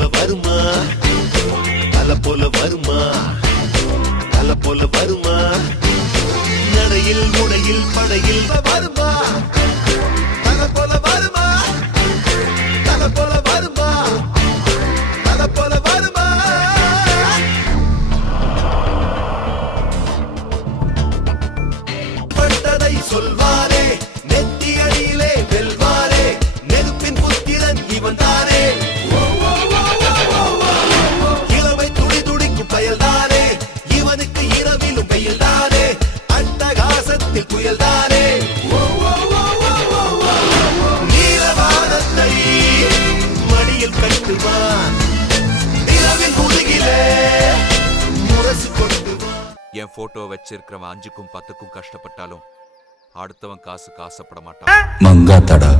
போல வருமா தல போல வருமா தல போல வருமா நடையில் முடையில் படையில் வருமா தல போல வருமா தல போல வருமா தல போல வருமா பட்டதை சொல்வாரே நெத்தி அடியிலே வெல்வாரே நெருப்பின் புத்திரன் இவன் தானே இளமை துடி துடிக்கும் பயல்தானே இவனுக்கு இரவிலும் பெயல்தானே அட்டகாசத்தில் புயல்தானே நீலவானத்தை மடியில் கட்டுவான் நிலவின் முதுகிலே முரசு கொட்டுவான் என் போட்டோ வச்சிருக்கிறவன் 5க்கும் 10க்கும் கஷ்டப்பட்டாலும் அடுத்தவன் காசுக்கு ஆசைப்பட மாட்டான். மங்காத்தடா